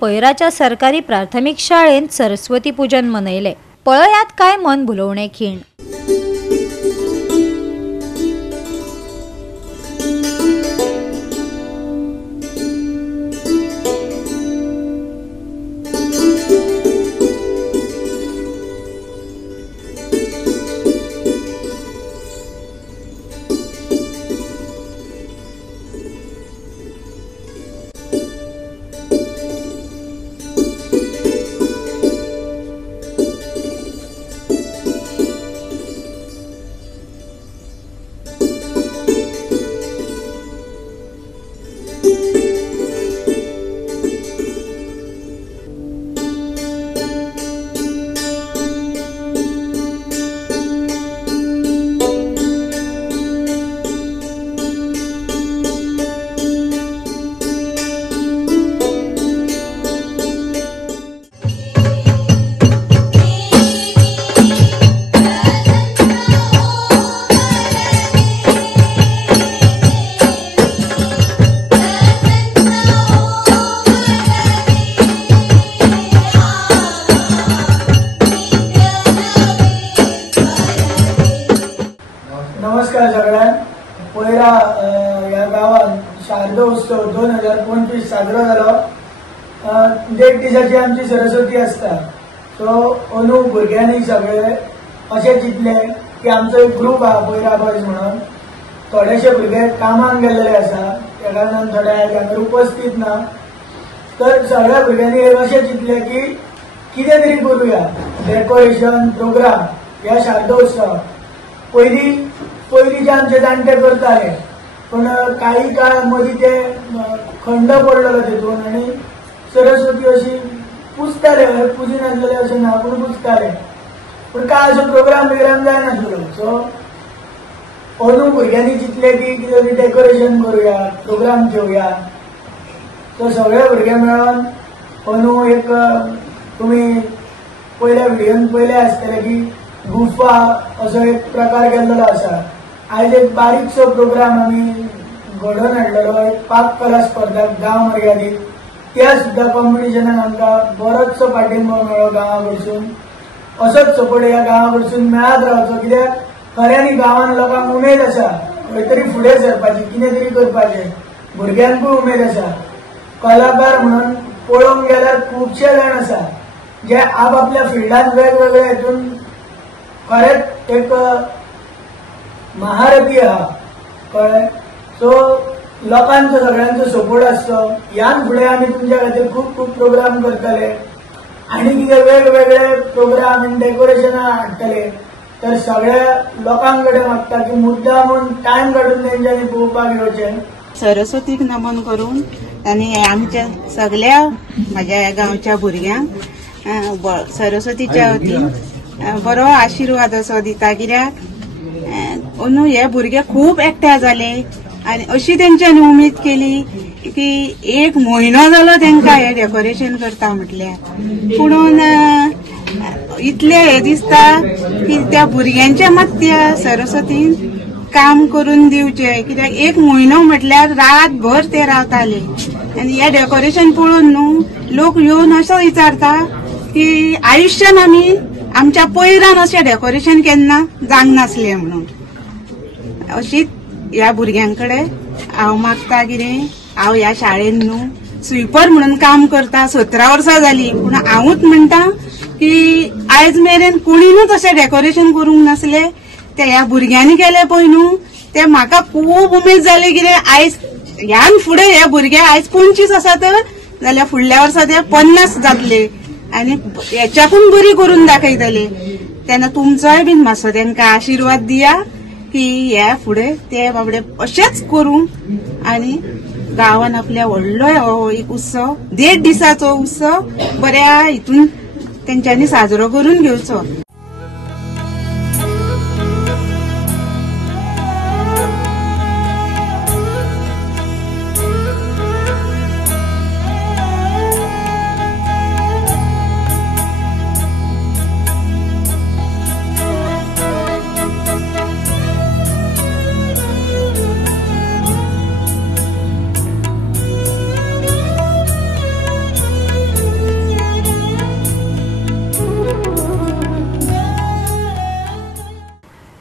पैराच्या सरकारी प्राथमिक शाळेत सरस्वती पूजन मनयले। पळयात काय मन भुलवणे खीण। नमस्कार सगळ्यांक। पैरा ह्या गावात शारदो उत्सव 2025 साजरो जालो। 1.5 दिसाची आमची सरस्वती आसता। सो अंदू भुरग्यांनी सगळे अशें चिंतले की आमचो एक ग्रुप आहा पैरा बॉयज म्हणून। थोडेशे भुरगे कामाक गेल्ले आसा, त्या कारणान थोडे हांगासर उपस्थित ना। तर सगळ्या भुरग्यांनी अशें चिंतले की कितें तरी करूया, डेकोरेशन प्रोग्राम ह्या शारदो उत्सव। पयलींचे आमचे जाणटे करताले, पण काही काळ मदीं ते खंड पडलेलो तितून आनी सरस्वती अशी पुजताले, पुजिनासले अशें ना पूण पुजताले, पूण काय असो प्रोग्राम जायनासलो। सो अंदू भुरग्यांनी चिंतले की कितें तरी डेकोरेशन करूया, प्रोग्राम घेवया। सो सगळे भुरगे मेळोन अंदू एक तुमी पयल्या व्हिडिओन पयले आसतले की गुफा असो एक प्रकार केल्लो आसा। आयज एक बारीकसो प्रोग्राम आमी घडोवन हाडलेलो, एक पाक कला स्पर्धा गांव मर्यादीत। त्या सुद्धा कॉम्पिटिशनाक आमकां बरोचसो पाठिंबो मेळ्ळो गांवा कडसून। असोच सपोर्ट ह्या गांवा कडसून मेळत रावचो, कित्याक खऱ्यांनी गांवांत लोकांक उमेद आसा खंय तरी फुडें सरपाची, कितें तरी करपाचें। भुरग्यांकूय उमेद आसा। कलाकार म्हणून पळोवंक गेल्यार खुबशे जाण आसा जे आपआपल्या फिल्डांत वेगवेगळ्या हितून खरेंच एक महारथी आहा, कळ्ळें। सो लोकांचो सगळ्यांचो सपोर्ट आसचो। ह्याच फुडें आमी तुमच्या खातीर खूब खूब प्रोग्राम करतले आनी कितें वेगवेगळे प्रोग्राम आनी डेकोरेशनां हाडटले। तर सगळ्या लोकांक कडेन मागता की मुद्दामून टायम काडून तेंच्यांनी पळोवपाक येवचें। सरस्वतीक नमन करून आनी आमच्या सगळ्या म्हाज्या ह्या गांवच्या भुरग्यांक सरस्वतीच्या वतीन बरो आशिर्वाद असो दिता, कित्याक अंदू हे भुरगे खूब एकठांय जाले आनी अशी तेंच्यांनी उमेद केली की 1 म्हयनो जालो तेंकां हे डेकोरेशन करता म्हटल्यार। पुणून इतले हे दिसता की त्या भुरग्यांच्या मात त्या सरस्वतीन काम करून दिवचे, कित्याक 1 म्हयनो म्हटल्यार रातभर ते रावताले। आनी हे डेकोरेशन पळोवन न्हू लोक येवन असो विचारता की आयुश्यान आमी आमच्या पैरान अशें डेकोरेशन केन्ना जावंक नासलें म्हणून। अशीच ह्या भुरग्यांकडे हांव मागता कितें, हांव ह्या शाळेन न्हू स्वीपर म्हणून काम करता, 17 वर्सां जाली, पूण हांवूच म्हणटा की आयज मेरेन कोणीनूच अशें डेकोरेशन करूंक नासले। ते ह्या भुरग्यांनी केले पळय न्हू, ते म्हाका खूब उमेद जाली, कितें आयज ह्यान फुडें हे भुरगे आयज 25 आसात जाल्यार फुडल्या वर्सा ते 50 जातले आनी हेच्याकून बरी करून दाखयतले। तेन्ना तुमचोय बीन मातसो तेंकां आशिर्वाद दिया की ह्या फुडें ते बाबडे अशेंच करूं आनी गांवांत आपल्या व्हडलो हो एक उत्सव 1.5 दिसाचो उत्सव बऱ्या हितून तेंच्यांनी साजरो करून घेवचो।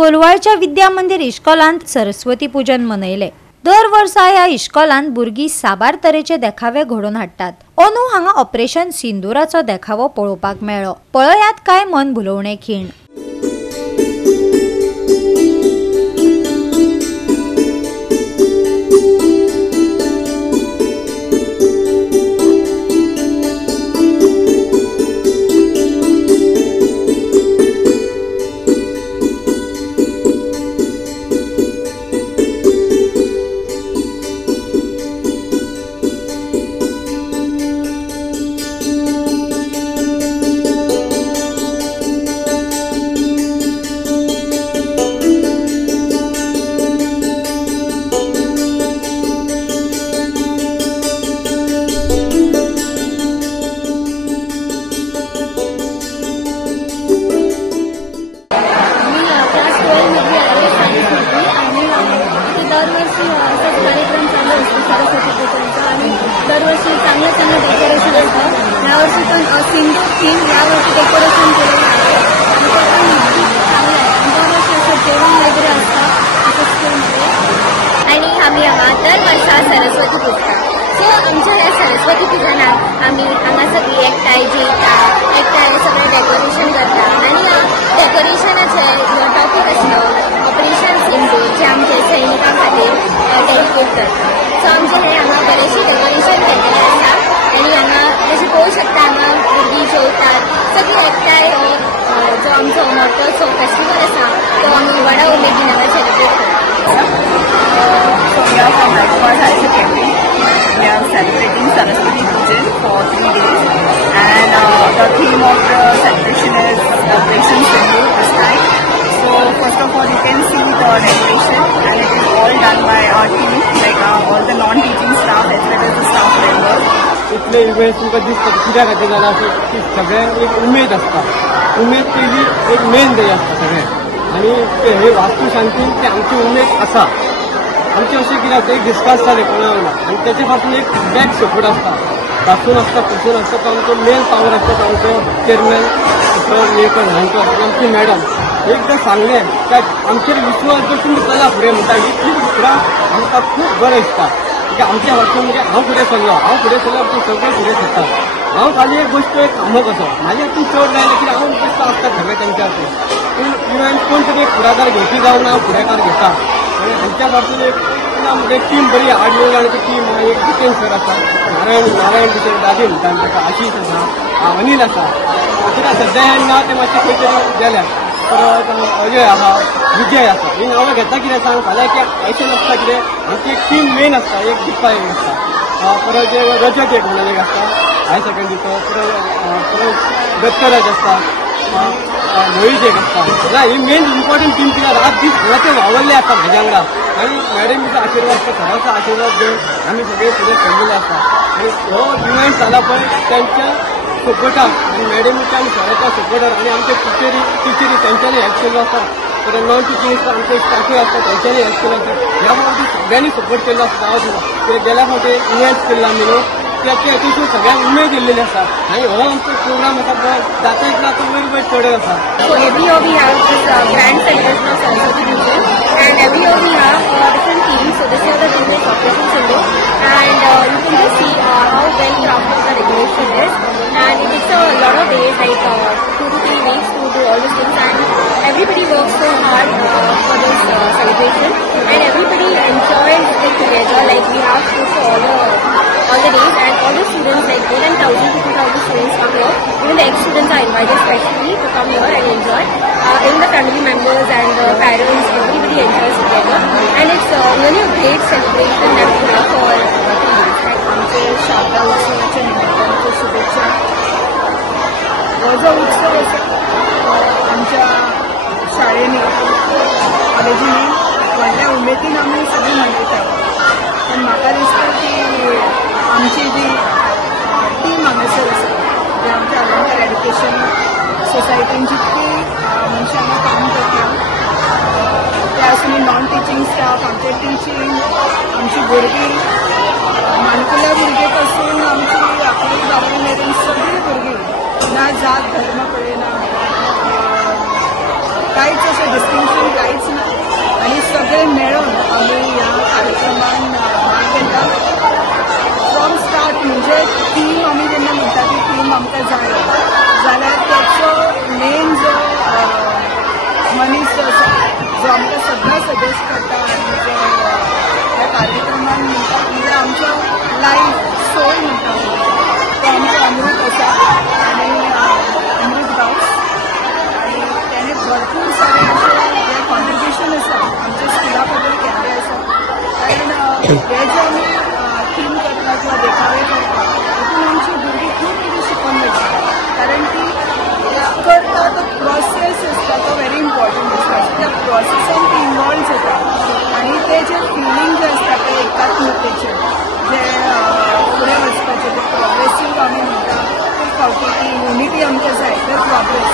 कोलवाळच्या विद्या मंदिर इश्कॉलांत सरस्वती पूजन मनयले। दर वर्सा ह्या इश्कॉलांत भुरगीं साबार तरेचे देखावे घडोवन हाडटात। अंदू हांगा ऑपरेशन सिंदुराचो देखावो पळोवपाक मेळ्ळो। पळयात काय मन भुलोवणे खीण। दरवर्षी चांगलं डेकोरेशन असतं। यावर्षी पण सिंधू थीम यावर्षी डेकोरेशन केलेलं आहे आणि ते पण चांगलं आहे। दरवर्षी असं जेवण वगैरे असतं स्कूलमध्ये आणि आम्ही हांगा दर वर्सा सरस्वती पुजता। सो आमच्या ह्या सरस्वती पुजनाक आम्ही हांगा सगळी एकठांय जेयता, एकठांय सगळें डेकोरेशन करता आणि डेकोरेशनाचे टॉपीक आसलो ऑपरेशन सिंधू जे आमच्या सैनिकां खातीर डेडिकेट करता। सो आमचे हे हांगा बरेचशे डेकोरेशन केलेले आसा आणि हांगा जशें पळोवंक शकता हांगा भुरगीं जेवतात सगळीं एकठांय जो आमचो मोठोसो फेस्टिवल आसा तो आमी व्हडा उमेदीन हांगा सेलिब्रेट करता। We are from Hyderabad High Secondary. We are celebrating Saraswati Pujan for 3 days, and the theme of the celebration is Operation Sindoor this time. So first of all, you can see the decoration, and it is all done by our team, like all the non-teaching staff as well as the staff members. इतले event तुमकां दिसता कित्या खातीर जाल्यार की सगळ्यांक एक उमेद आसता। उमेद तेजी एक मेन ध्येय आसता सगळ्यांक, आनी हे वास्तुशांतीन ते आमची उमेद आसा। आमचे अशें कित्याक एक डिस्कस जालें कोणा वांगडा आनी तेचे फाटून एक बॅक सपोर्ट आसता, पासून आसता पसून आसता तो आमचो मेन पावर आसता तो आमचो चेअरमॅन निळकंठ न्हवकर आमची मॅडम एकदां सांगलें की आमचेर विश्वास जर तुमी कला फुडें म्हणटा इतली फुडां आमकां खूब बरें दिसता। आमच्या फाटसून म्हणजे हांव फुडें सरलो, हांव फुडें सरल्यार तूं सगळें फुडें सरता। हांव खाली एक गोश्ट एक कामो कसो म्हाजे तूं चड लायलें की हांव बसता आसता सगळें तेंच्या हातून, पूण इव्हन कोण तरी एक फुडाकार घेवची जावन हांव फुडाकार घेता आनी हांच्या फाटसून एक टीम बरी 8-9 जाणांची टीम एक जितेन सर आसा, नारायण टिचर दादी म्हणटा ताका, आशीश आसा, अनिल आसा, कित्याक सद्या हे नांव ते मातशें खंय तरी गेल्या। परत अजय आहा, विजय आसा, ही नांवां घेता कितें सांग फाल्यां अशें नासता कितें आमची एक टीम मेन आसता, एक दिपा एक आसता, परत रजत एक म्हणून एक आसता हाय सेकंडरीचो, परत दत्तराज आसता, मोहित एक आसता। ही मेन इम्पॉर्टंट टीम कित्याक रात दीस हांगाचे वावरले आसता म्हाज्या वांगडा आनी मॅडमीचो आशिर्वाद सराचो आशिर्वाद घेवन आमी सगळे फुडें सरलेले आसता। आनी हो इव्हेंट जाला पळय त्यांच्या सपोर्टाक आनी मॅडमीच्या आनी सराच्या सपोर्टार आनी आमचे टिचरी तेंच्यांनी हेल्प केल्लो आसा, परत नॉन टिचींग आमचे स्टाफूय आसता तेंच्यांनी हेल्प केल्लो आसा। ह्या फावटी सगळ्यांनी सपोर्ट केल्लो आसता गांवा दिला कित्याक गेल्या फावटी इव्हेंट केल्लो आमी न्हू त्याच्या हातूंतसून सगळ्यांक उमेद येयल्लेली आसा आनी हो आमचो प्रोग्राम आसा जाता इतलो तो वयर चडत आसा। So every year we have this grand celebration of Saraswati Pujan, and every year we have different themes. So this year the theme is Operation Sindoor, and you can just see how well crafted the decoration is, and it takes a lot of days, like 2 to 3 weeks to do all these things, and everybody works so hard for this celebration, and everybody enjoys it together. Like we have food for all the days, and all the students, like more than 1,000 to 2,000 students come here. Even the ex-students are invited specially to come here and enjoy. Even the family members and the parents, everybody enjoys together, and it's really a great celebration that we have for आमचे शारदा उत्सवाच्या निमित्तानं शुभेच्छा। हो जो उत्सव आसा आमच्या शाळेनी कॉलेजींनी व्हडल्या उमेदीन आमी सगळीं मनयतात, पण म्हाका दिसता की आमची जी टीम हांगासर आसा जे आमच्या अलंकार एड्युकेशन सोसायटीन जितकी मनशां हांगा काम करता ते आसून नॉन टिचींग स्टाफ, आमचे टिचींग, आमची भुरगीं, मानकुल्या भुरगे पासून आमची 11वी-12वी मेरेन सगळीं भुरगीं ना जात धर्म पळयना, कांयच अशें डिस्टिंक्शन कांयच जे थीम आमी जेन्ना म्हणटा ती थीम आमकां जाय जाल्यार त्याचो मेन जो मनीस जो आसा जो आमकां सगळ्यां सजेस्ट करता आनी जो ह्या कार्यक्रमान म्हणटा म्हणजे आमचो लायफ सोल म्हणटा तो आमचो अमृत आसा आनी अमृत गांवस आनी ताणें भरपूर सारे अशें जे कॉन्ट्रिब्युशन आसा आमच्या स्कुला खातीर केल्लें आसा कारण हे जे आमी थीम करता किंवा देखावे करता तातूंत आमची भुरगीं खूब कितें शिकून मेळटा कारण ती करता तो प्रोसेस आसता तो व्हेरी इम्पॉर्टंट आसता त्या प्रोसेसान ती इन्वॉल्व जाता आनी ते जे फिलींग जे आसता ते एकात्मतेचे जे फुडें वचपाचे ते प्रोग्रेसीव आमी म्हणटा ते फावटी ती युनिटी आमकां जाय ते प्रोग्रेस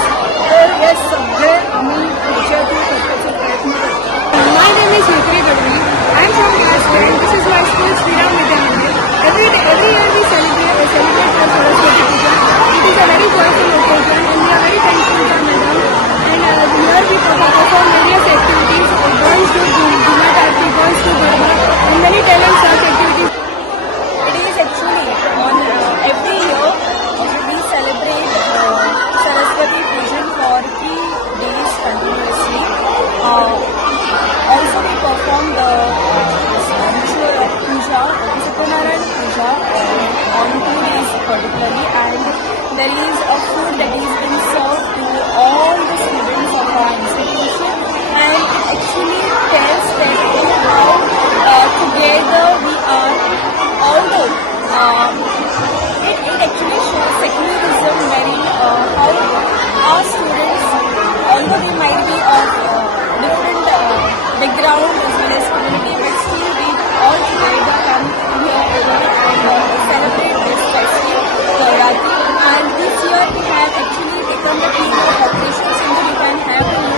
तर हे सगळे आमी फुडचे ती करपाचो प्रयत्न करता. My name is Nitri Gadvi. I am from class 10. This is my school, Sriram Vidya Mandir. Every year we celebrate the Saraswati Puja. It is a very joyful occasion and we are very thankful to Madam. And here we perform various activities. Girls do Jumat Aarti, girls do Garba and many talent class activities. It is actually on every year we celebrate Saraswati Pujan for 3 days continuously. Also we perform the ritual of puja, Satyanarayana puja on 2 days particularly, and there is a food that is being served to all the students of our institution, and it actually tells that how together we are, although it actually shows secularism very how our students, although we might be of different background as well as community, but still we all together come here over and celebrate this festival, Navratri. And this year we have actually taken the theme of Operation Sindhu and have very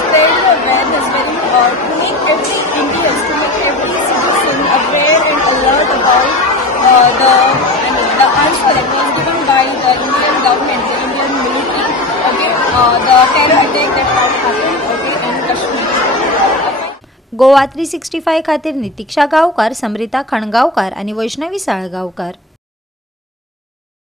spread the awareness, very to make every Indian, to make every citizen aware and alert about the answer that was given by the Indian government, the Indian military, okay, the terror attack that had happened, okay, in Kashmir. Goa 365 खातीर नितीक्षा गांवकार, समृता खणगांवकार आणि वैष्णवी साळगांवकार.